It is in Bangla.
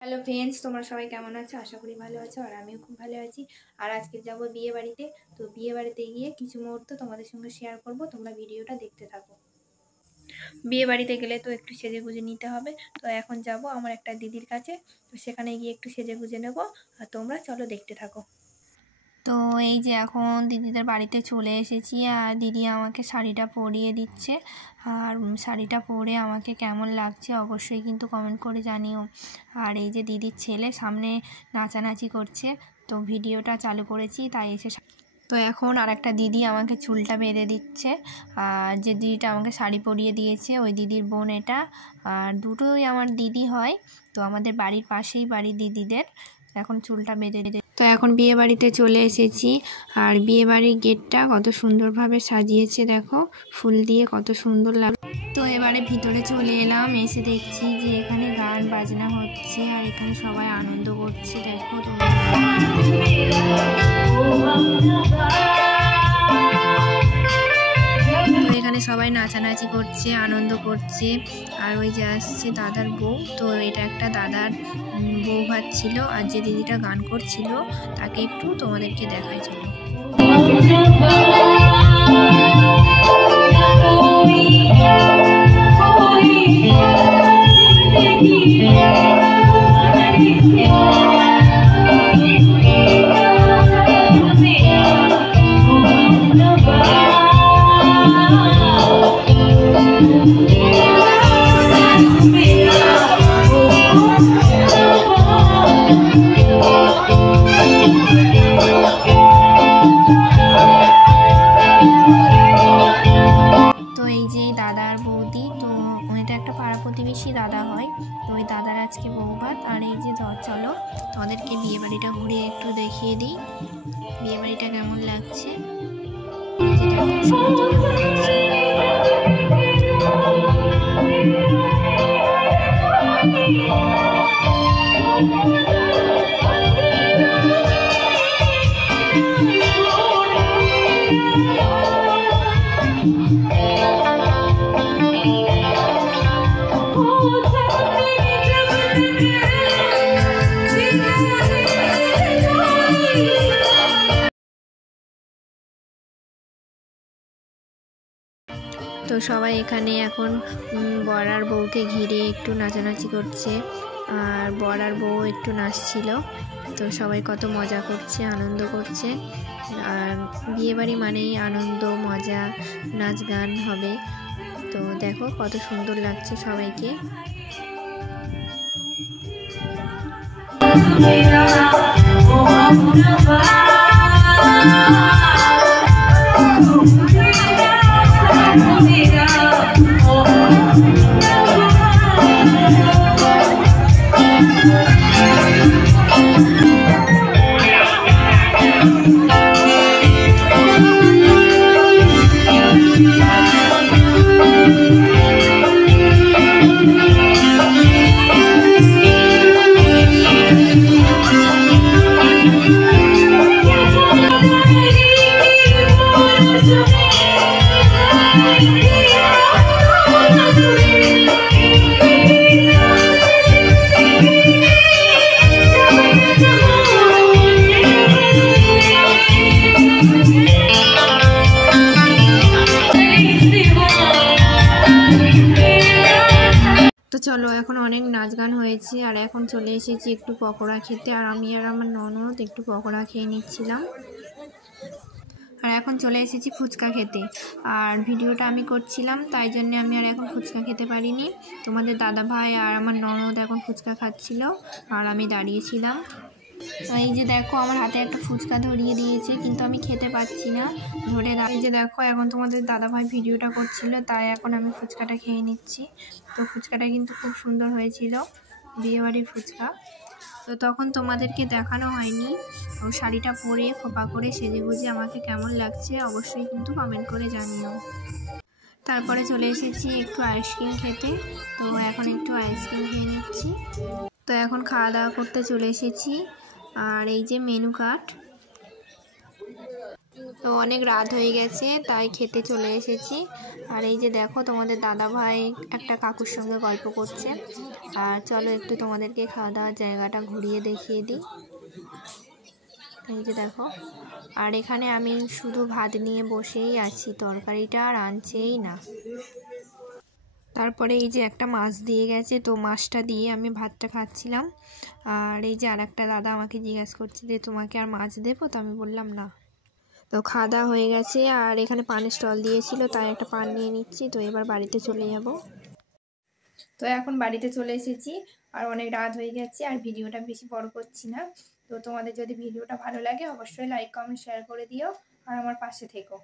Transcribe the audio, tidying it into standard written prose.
হ্যালো ফ্রেন্ডস, তোমরা সবাই কেমন আছো? আশা করি ভালো আছো, আর আমিও খুব ভালো আছি। আর আজকে যাব বিয়ে বাড়িতে। তো বিয়ে বাড়িতে গিয়ে কিছু মুহূর্ত তোমাদের সঙ্গে শেয়ার করব, তোমরা ভিডিওটা দেখতে থাকো। বিয়ে বাড়িতে গেলে তো একটু সেজে গুজে নিতে হবে। তো এখন যাব আমার একটা দিদির কাছে, তো সেখানে গিয়ে একটু সেজে গুজে নেবো। আর তোমরা চলো দেখতে থাকো। তো এই যে এখন দিদিদের বাড়িতে চলে এসেছি, আর দিদি আমাকে শাড়িটা পরিয়ে দিচ্ছে। আর শাড়িটা পরে আমাকে কেমন লাগছে অবশ্যই কিন্তু কমেন্ট করে জানিও। আর এই যে দিদির ছেলে সামনে নাচানাচি করছে, তো ভিডিওটা চালু করেছি তাই এসে। তো এখন আর একটা দিদি আমাকে চুলটা বেঁধে দিচ্ছে। আর যে দিদিটা আমাকে শাড়ি পরিয়ে দিয়েছে ওই দিদির বোন এটা। আর দুটোই আমার দিদি হয়, তো আমাদের বাড়ির পাশেই বাড়ি দিদিদের। এখন চুলটা বেঁধে দিতে। তো এখন বিয়ে বাড়িতে চলে এসেছি, আর বিয়ে বাড়ির গেটটা কত সুন্দরভাবে সাজিয়েছে, দেখো ফুল দিয়ে কত সুন্দর লাগে। তো এবারে ভিতরে চলে এলাম, এসে দেখছি যে এখানে গান বাজনা হচ্ছে আর এখানে সবাই আনন্দ করছে, দেখো তোমরা। তো এখানে সবাই নাচানাচি করছে, আনন্দ করছে। আর ওই যে আসছে দাদার বউ, তো এটা একটা দাদার বউ ভাত ছিল। আর যে দিদিটা গান করছিল তাকে একটু তোমাদেরকে দেখাই চলো। প্রতিবেশী দাদা হয়, তো ওই দাদার আজকে বউ ভাত। আর এই যে চলো তোমাদেরকে বিয়ে বাড়িটা ঘুরে একটু দেখিয়ে দিই, বিয়ে বাড়িটা কেমন লাগছে। তো সবাই এখানে এখন বর আর বউকে ঘিরে একটু নাচানাচি করছে, আর বর আর বউ একটু নাচছিল। তো সবাই কত মজা করছে, আনন্দ করছে। আর বিয়েবাড়ি মানেই আনন্দ, মজা, নাচ গান হবে। তো দেখো কত সুন্দর লাগছে সবাইকে। তো চলো এখন অনেক নাচ গান হয়েছে, আর এখন চলে এসেছি একটু পকোড়া খেতে। আর আমি আর আমার ননদ একটু পকোড়া খেয়ে নিচ্ছিলাম। আর এখন চলে এসেছি ফুচকা খেতে। আর ভিডিওটা আমি করছিলাম তাই জন্য আমি আর এখন ফুচকা খেতে পারিনি। তোমাদের দাদা ভাই আর আমার ননদ এখন ফুচকা খাচ্ছিল আর আমি দাঁড়িয়েছিলাম। এই যে দেখো আমার হাতে একটা ফুচকা ধরিয়ে দিয়েছে, কিন্তু আমি খেতে পাচ্ছি না ধরে। এই যে দেখো এখন তোমাদের দাদাভাই ভিডিওটা করছিল, তাই এখন আমি ফুচকাটা খেয়ে নিচ্ছি। তো ফুচকাটা কিন্তু খুব সুন্দর হয়েছিল, বিয়েবাড়ির ফুচকা। তো তখন তোমাদেরকে দেখানো হয়নি। ও শাড়িটা পরে খোপা করে সেজে গুজে আমাকে কেমন লাগছে অবশ্যই কিন্তু কমেন্ট করে জানিও। তারপরে চলে এসেছি একটু আইসক্রিম খেতে, তো এখন একটু আইসক্রিম খেয়ে নিচ্ছি। তো এখন খাওয়া দাওয়া করতে চলে এসেছি। আর এই যে মেনু কার্ড, তো অনেক রাত হয়ে গেছে, তাই খেতে চলে এসেছি। আর এই যে দেখো তোমাদের দাদা ভাই একটা কাকুর সঙ্গে গল্প করছে। আর চলো একটু তোমাদেরকে খাওয়া দাওয়ার জায়গাটা ঘুরিয়ে দেখিয়ে দিই। এই যে দেখো, আর এখানে আমি শুধু ভাত নিয়ে বসেই আছি, তরকারিটা আর আনছেই না। তারপরে এই যে একটা মাছ দিয়ে গেছে, তো মাছটা দিয়ে আমি ভাতটা খাচ্ছিলাম। আর এই যে আর একটা দাদা আমাকে জিজ্ঞাসা করছে যে তোমাকে আর মাছ দেবো, তো আমি বললাম না। তো খাওয়া দাওয়া হয়ে গেছে, আর এখানে পানের স্টল দিয়েছিল, তাই একটা পান নিয়ে নিচ্ছি। তো এবার বাড়িতে চলে যাব। তো এখন বাড়িতে চলে এসেছি, আর অনেক রাত হয়ে গেছে, আর ভিডিওটা বেশি বড় করছি না। তো তোমাদের যদি ভিডিওটা ভালো লাগে অবশ্যই লাইক কমেন্ট শেয়ার করে দিও, আর আমার পাশে থেকো।